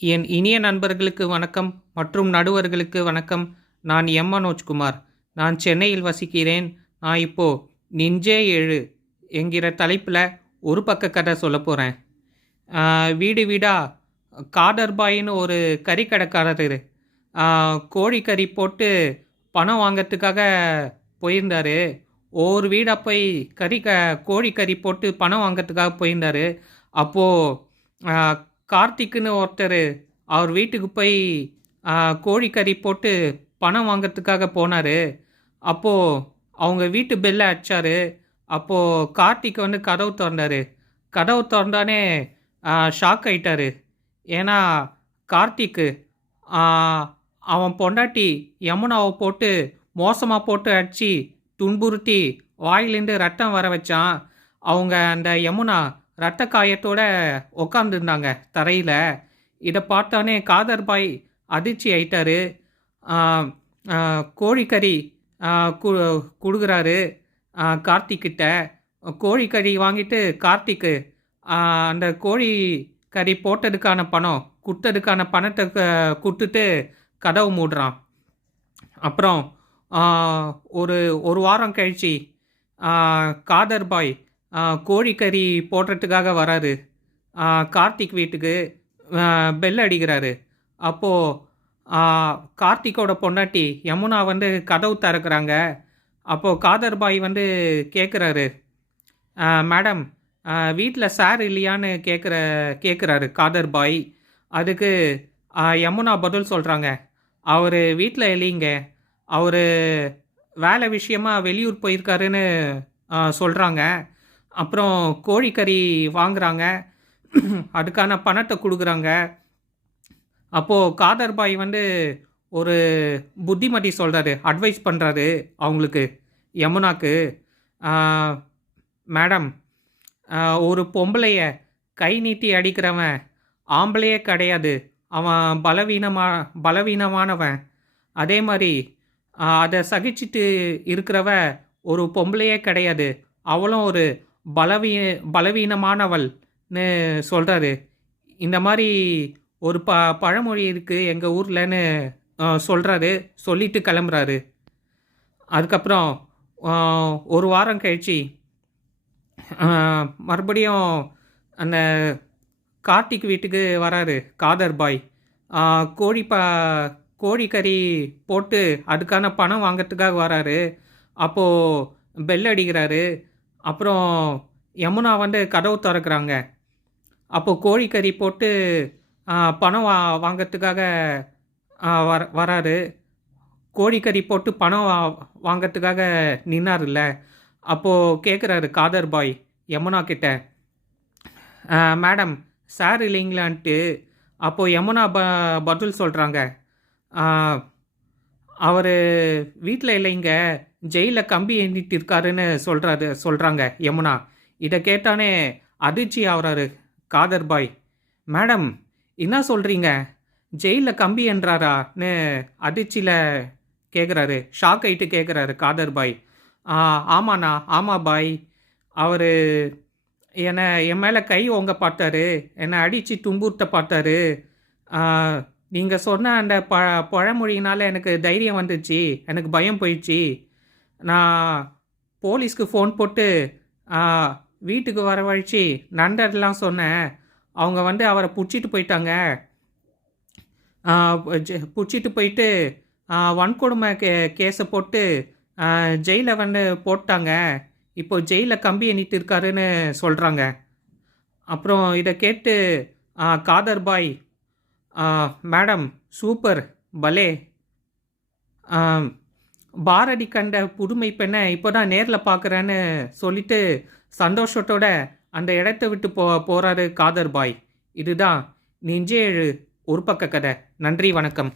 என் இனிய நண்பர்களுக்கு வணக்கம் மற்றும் நடுவர்களுக்கு வணக்கம். நான் மனோஜ்குமார். நான் சென்னையில் வசிக்கிறேன். நான் இப்போது நெஞ்சே எழு என்கிற தலைப்பில் ஒரு பக்க கதை சொல்ல போகிறேன். வீடு வீடாக காதர்பாயின்னு ஒரு கறிக்கடைக்காரர் கோழிக்கறி போட்டு பணம் வாங்கிறதுக்காக போயிருந்தார். ஒவ்வொரு வீடாக போய் கோழிக்கறி போட்டு பணம் வாங்கிறதுக்காக போயிருந்தார். அப்போது கார்த்திக்குன்னு ஒருத்தர் அவர் வீட்டுக்கு போய் கோழிக்கறி போட்டு பணம் வாங்கிறதுக்காக போனார். அப்போது அவங்க வீட்டு பெல்லை அடித்தார். அப்போது கார்த்திக் வந்து கதவு திறந்தார். கதவு திறந்தானே ஷாக் ஆகிட்டார். ஏன்னா கார்த்திக்கு அவன் பொண்டாட்டி யமுனாவை போட்டு மோசமாக போட்டு அடித்து துன்புறுத்தி வாயிலேருந்து ரத்தம் வர வச்சான். அவங்க அந்த யமுனா ரத்த காயத்தோட உக்காந்துருந்தாங்க தரையில். இதை பார்த்தானே காதர்பாய் அதிர்ச்சி ஆயிட்டாரு. கோழிக்கறி கொடுக்குறாரு கார்த்திக்கிட்ட. கோழிக்கறி வாங்கிட்டு கார்த்திக்கு அந்த கோழிக்கறி போட்டதுக்கான பணம் கொடுத்ததுக்கான பணத்தை கொடுத்துட்டு கதவு மூடுறான். அப்புறம் ஒரு வாரம் கழிச்சு காதர்பாய் கோழிக்கறி போடுறதுக்காக வராரு. கார்த்திக் வீட்டுக்கு பெல் அடிக்கிறாரு. அப்போது கார்த்திக்கோட பொண்டாட்டி யமுனா வந்து கதவு திறக்கிறாங்க. அப்போது காதர்பாய் வந்து கேட்குறாரு, மேடம் வீட்டில் சார் இல்லையான்னு கேட்குறாரு காதர்பாய். அதுக்கு யமுனா பதில் சொல்கிறாங்க, அவர் வீட்டில் இல்லைங்க, அவர் வேலை விஷயமாக வெளியூர் போயிருக்காருன்னு சொல்கிறாங்க. அப்புறம் கோழிக்கறி வாங்குறாங்க, அதுக்கான பணத்தை கொடுக்குறாங்க. அப்போது காதர்பாய் வந்து ஒரு புத்திமதி சொல்கிறாரு, அட்வைஸ் பண்ணுறாரு அவங்களுக்கு, யமுனாக்கு. மேடம், ஒரு பொம்பளைய கை நீட்டி அடிக்கிறவன் ஆம்பளையே கிடையாது, அவன் பலவீனமானவன். அதே மாதிரி அதை சகிச்சுட்டு இருக்கிறவ ஒரு பொம்பளையே கிடையாது, அவளும் ஒரு பலவீனமானவள்னு சொல்கிறாரு. இந்த மாதிரி ஒரு பழமொழி இருக்குது எங்கள் ஊர்லன்னு சொல்கிறாரு. சொல்லிட்டு கிளம்புறாரு. அதுக்கப்புறம் ஒரு வாரம் கழிச்சு மறுபடியும் அந்த கார்த்திக் வீட்டுக்கு வராரு காதர்பாய். கோழிக்கறி போட்டு அதுக்கான பணம் வாங்கிறதுக்காக வராரு. அப்போது பெல் அடிக்கிறாரு. அப்புறம் யமுனா வந்து கதவு திறக்கிறாங்க. அப்போது கோழிக்கறி போட்டு பணம் வாங்கிறதுக்காக வராரு. கோழிக்கறி போட்டு பணம் வாங்கிறதுக்காக நின்னார்ல. அப்போது கேட்குறாரு காதர்பாய் யமுனா கிட்ட, மேடம் சார் இல்லைங்களான்ட்டு. அப்போது யமுனா பதில் சொல்கிறாங்க, அவர் வீட்டில் இல்லைங்க, ஜெயிலில் கம்பி எண்ணிட்டு இருக்காருன்னு சொல்கிறாங்க யமுனா. இதை கேட்டானே அதிர்ச்சி ஆகிறாரு காதர்பாய். மேடம் என்ன சொல்கிறீங்க, ஜெயிலில் கம்பி என்றாரான்னு அதிர்ச்சியில் கேட்குறாரு. ஷாக் ஆகிட்டு கேட்குறாரு காதர்பாய். ஆமாண்ணா, ஆமாம் பாய், அவர் என் மேலே கை ஓங்க பார்த்தாரு, என்னை அடித்து துன்புறுத்த பார்த்தாரு. நீங்கள் சொன்ன அந்த பழமொழியினால் எனக்கு தைரியம் வந்துச்சு, எனக்கு பயம் போயிடுச்சு. நான் போலீஸ்க்கு ஃபோன் போட்டு வீட்டுக்கு வரவழைச்சி நண்பர்லாம் சொன்னேன். அவங்க வந்து அவரை பிடிச்சிட்டு போயிட்டாங்க. பிடிச்சிட்டு போயிட்டு வன்கொடுமை கேஸை போட்டு ஜெயிலில் வந்து போட்டாங்க. இப்போ ஜெயிலில் கம்பி எண்ணிட்டு இருக்காருன்னு சொல்கிறாங்க. அப்புறம் இதை கேட்டு காதர்பாய், மேடம் சூப்பர், பலே, பாரதி கண்ட புதுமை பெண்ணை இப்போ தான் நேரில் பார்க்குறேன்னு சொல்லிட்டு சந்தோஷத்தோட அந்த இடத்த விட்டு போகிறாரு காதர்பாய். இதுதான் நெஞ்சே எழு ஒரு பக்க கதை. நன்றி, வணக்கம்.